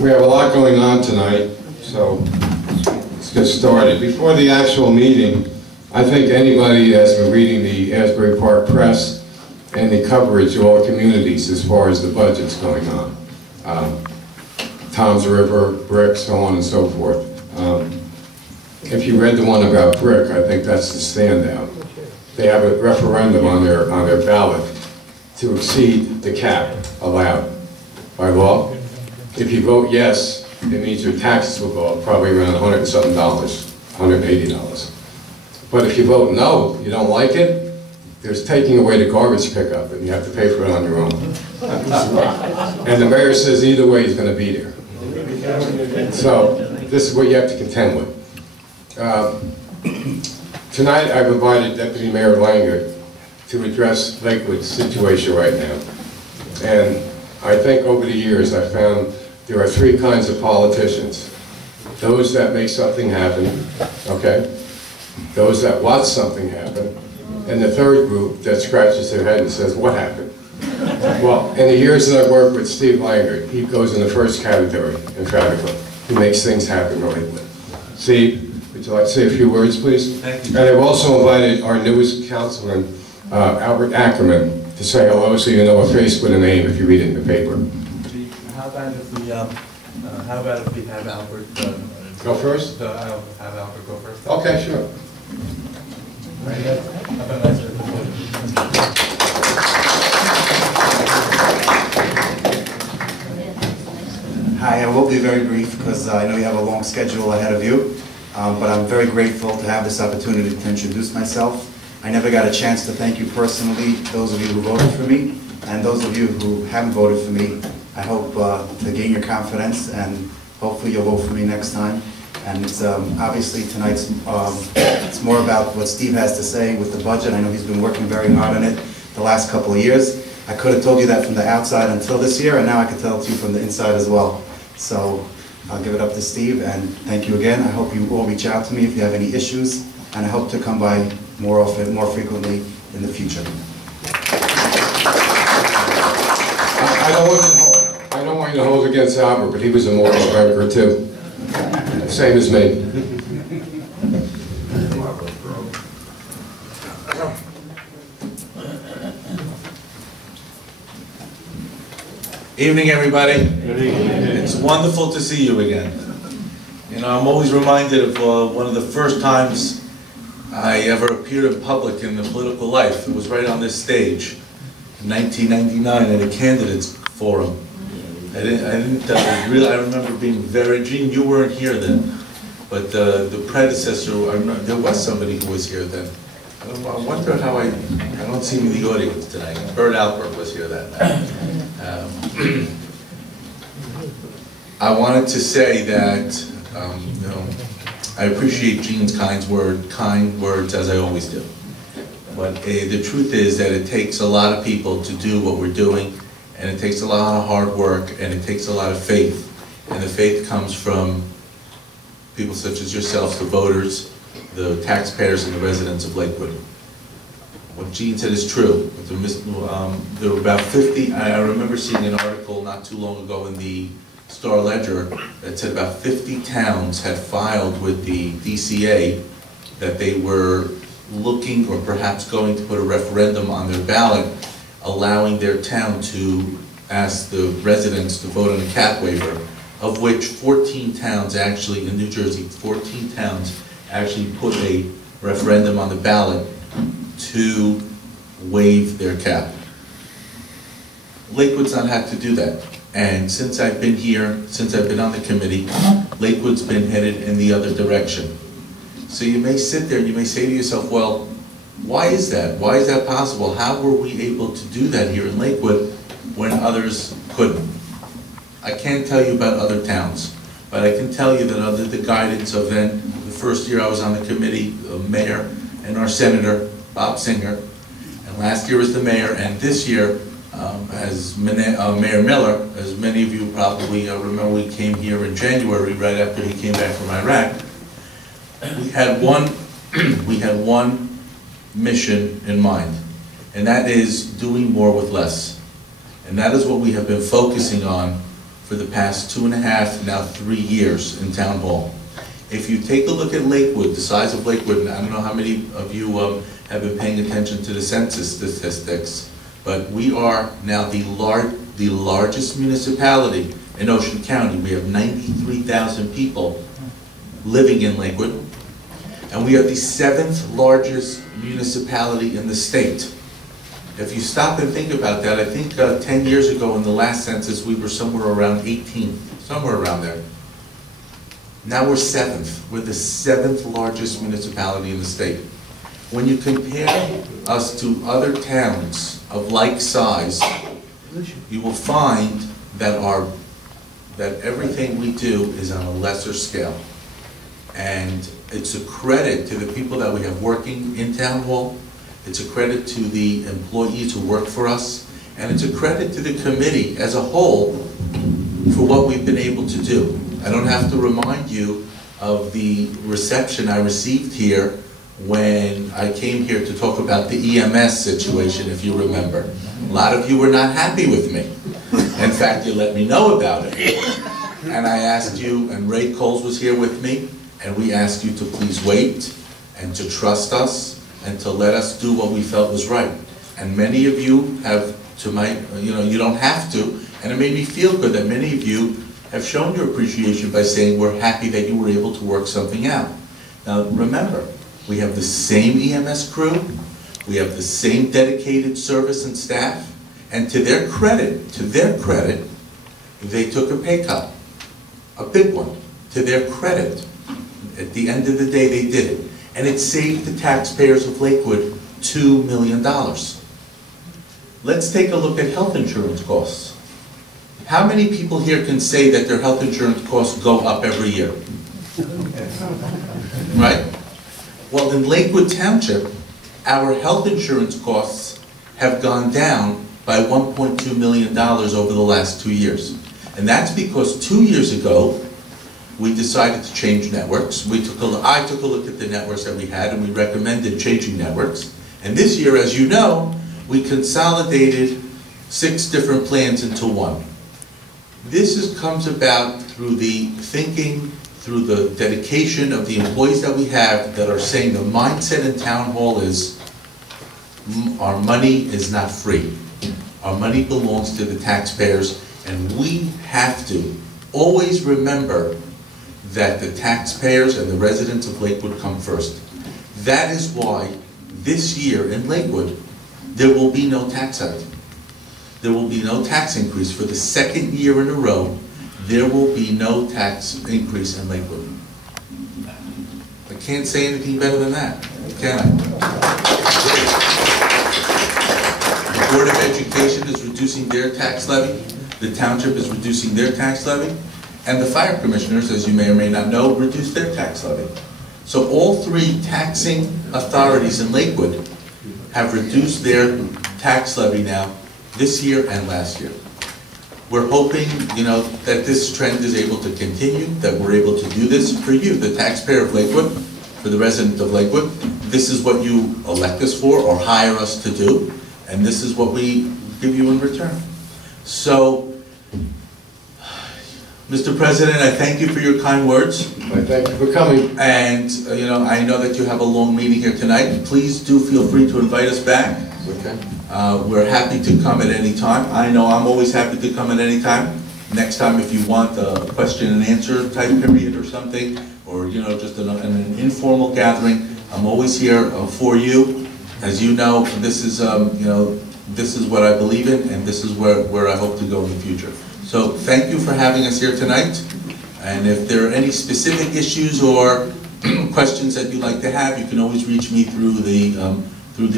We have a lot going on tonight, so let's get started. Before the actual meeting, I think anybody that's been reading the Asbury Park Press and the coverage of all communities as far as the budget's going on. Tom's River, Brick, so on and so forth. If you read the one about Brick, I think that's the standout. They have a referendum on their ballot to exceed the cap allowed by law. If you vote yes, it means your taxes will go up probably around $100 and something, $180. But if you vote no, you don't like it, there's taking away the garbage pickup and you have to pay for it on your own. And the mayor says either way he's going to be there. So this is what you have to contend with. Tonight I've invited Deputy Mayor Langert to address Lakewood's situation right now. And I think over the years I found there are three kinds of politicians. Those that make something happen, okay? Those that watch something happen. And the third group that scratches their head and says, what happened? Well, in the years that I've worked with Steve Langert, he goes in the first category, emphatically. He makes things happen really well. Steve, would you like to say a few words, please? Thank you. And I've also invited our newest councilman, Langert Akerman, to say hello so you know a face with a name if you read it in the paper. How about if we have Albert go first? I'll have Albert go first. Okay, sure. Hi, I will be very brief because I know you have a long schedule ahead of you, but I'm very grateful to have this opportunity to introduce myself. I never got a chance to thank you personally, those of you who voted for me, and those of you who haven't voted for me. I hope to gain your confidence, and hopefully you'll vote for me next time. And it's, obviously tonight's it's more about what Steve has to say with the budget. I know he's been working very hard on it the last couple of years. I could have told you that from the outside until this year, and now I can tell it to you from the inside as well. So I'll give it up to Steve, and thank you again. I hope you all reach out to me if you have any issues, and I hope to come by more often, more frequently in the future. I don't want you to hold against Albert, but he was a mortgage banker too. Same as me. Evening, everybody. Good evening. It's wonderful to see you again. You know, I'm always reminded of one of the first times I ever appeared in public in the political life. It was right on this stage in 1999 at a candidates forum. I remember being very, Gene, you weren't here then, but the predecessor, there was somebody who was here then. I wonder how I don't see him in the audience tonight. Bert Alpert was here that night. I wanted to say that, you know, I appreciate Gene's kind words, as I always do. But the truth is that it takes a lot of people to do what we're doing, and it takes a lot of hard work, and it takes a lot of faith. And the faith comes from people such as yourselves, the voters, the taxpayers, and the residents of Lakewood. What Gene said is true. There were about 50, I remember seeing an article not too long ago in the Star Ledger that said about 50 towns had filed with the DCA that they were looking or perhaps going to put a referendum on their ballot allowing their town to ask the residents to vote on a cap waiver, of which 14 towns actually, in New Jersey, 14 towns actually put a referendum on the ballot to waive their cap. Lakewood's not had to do that. And since I've been here, since I've been on the committee, Lakewood's been headed in the other direction. So you may sit there and you may say to yourself, well, why is that? Why is that possible? How were we able to do that here in Lakewood when others couldn't? I can't tell you about other towns, but I can tell you that under the guidance of then, the first year I was on the committee, the mayor and our senator, Bob Singer, and last year was the mayor, and this year, as Mayor Miller, as many of you probably remember, we came here in January, right after he came back from Iraq. We had one mission in mind, and that is doing more with less. And that is what we have been focusing on for the past 2.5, now 3 years in Town Hall. If you take a look at Lakewood, the size of Lakewood, and I don't know how many of you have been paying attention to the census statistics, but we are now the largest municipality in Ocean County. We have 93,000 people living in Lakewood, and we are the 7th largest municipality in the state. If you stop and think about that, I think 10 years ago in the last census, we were somewhere around 18th, somewhere around there. Now we're 7th. We're the 7th largest municipality in the state. When you compare us to other towns of like size, you will find that everything we do is on a lesser scale. And it's a credit to the people that we have working in Town Hall. It's a credit to the employees who work for us. And it's a credit to the committee as a whole for what we've been able to do. I don't have to remind you of the reception I received here when I came here to talk about the EMS situation, if you remember. A lot of you were not happy with me. In fact, you let me know about it. And I asked you, and Ray Coles was here with me, and we asked you to please wait and to trust us and to let us do what we felt was right. And many of you have, you don't have to, and it made me feel good that many of you have shown your appreciation by saying we're happy that you were able to work something out. Now remember, we have the same EMS crew, we have the same dedicated service and staff, and to their credit, they took a pay cut, a big one. To their credit, at the end of the day they did it. And it saved the taxpayers of Lakewood $2 million. Let's take a look at health insurance costs. How many people here can say that their health insurance costs go up every year? Right? Well, in Lakewood Township, our health insurance costs have gone down by $1.2 million over the last 2 years. And that's because 2 years ago, we decided to change networks. I took a look at the networks that we had, and we recommended changing networks. And this year, as you know, we consolidated 6 different plans into one. This comes about through the thinking, through the dedication of the employees that we have that are saying the mindset in Town Hall is our money is not free. Our money belongs to the taxpayers, and we have to always remember that the taxpayers and the residents of Lakewood come first. That is why this year in Lakewood, there will be no tax hike. There will be no tax increase. For the 2nd year in a row, there will be no tax increase in Lakewood. I can't say anything better than that, can I? The Board of Education is reducing their tax levy. The township is reducing their tax levy. And the fire commissioners, as you may or may not know, reduced their tax levy. So all 3 taxing authorities in Lakewood have reduced their tax levy now this year and last year. We're hoping, that this trend is able to continue, that we're able to do this for you, the taxpayer of Lakewood, for the resident of Lakewood. This is what you elect us for or hire us to do, and this is what we give you in return. So, Mr. President, I thank you for your kind words. I thank you for coming. And, I know that you have a long meeting here tonight. Please do feel free to invite us back. Okay. We're happy to come at any time. I know I'm always happy to come at any time. Next time, if you want a question and answer type period or something, or just an informal gathering, I'm always here for you. As you know, this is this is what I believe in, and this is where I hope to go in the future. So thank you for having us here tonight. And if there are any specific issues or questions that you'd like to have, you can always reach me through the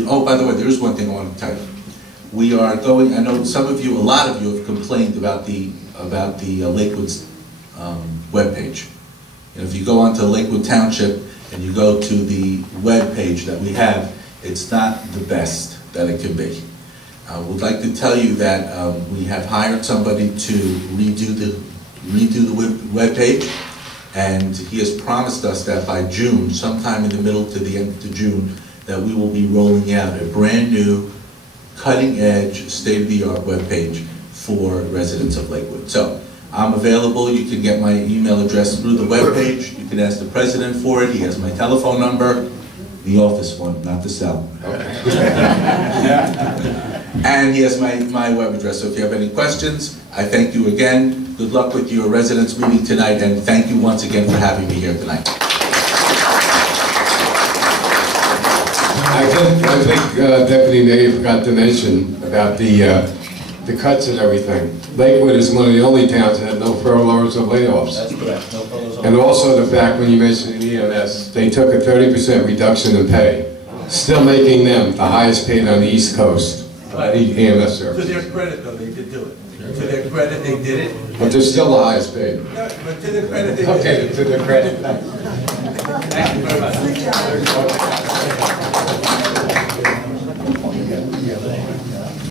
oh, by the way, there is one thing I want to tell you. We are going, I know some of you, a lot of you have complained about the Lakewood's webpage. If you go onto Lakewood Township and you go to the web page that we have, it's not the best that it can be. I would like to tell you that we have hired somebody to redo the web page, and he has promised us that by June, sometime in the middle to the end of June, that we will be rolling out a brand new, cutting-edge, state-of-the-art webpage for residents of Lakewood. So I'm available. You can get my email address through the webpage. You can ask the president for it. He has my telephone number, the office one, not the cell. And he has my web address. So if you have any questions, I thank you again. Good luck with your residents meeting tonight, and thank you once again for having me here tonight. I think Deputy Mayor forgot to mention about the cuts and everything. Lakewood is one of the only towns that had no furloughs or layoffs. That's correct. No furloughs. And also the fact when you mentioned the EMS, they took a 30% reduction in pay, still making them the highest paid on the East Coast, the EMS To service. their credit, though, they did do it. To their credit, they did it. But they're still the highest paid. No, but to their credit, they did it. Okay, to their credit. Thank you very much.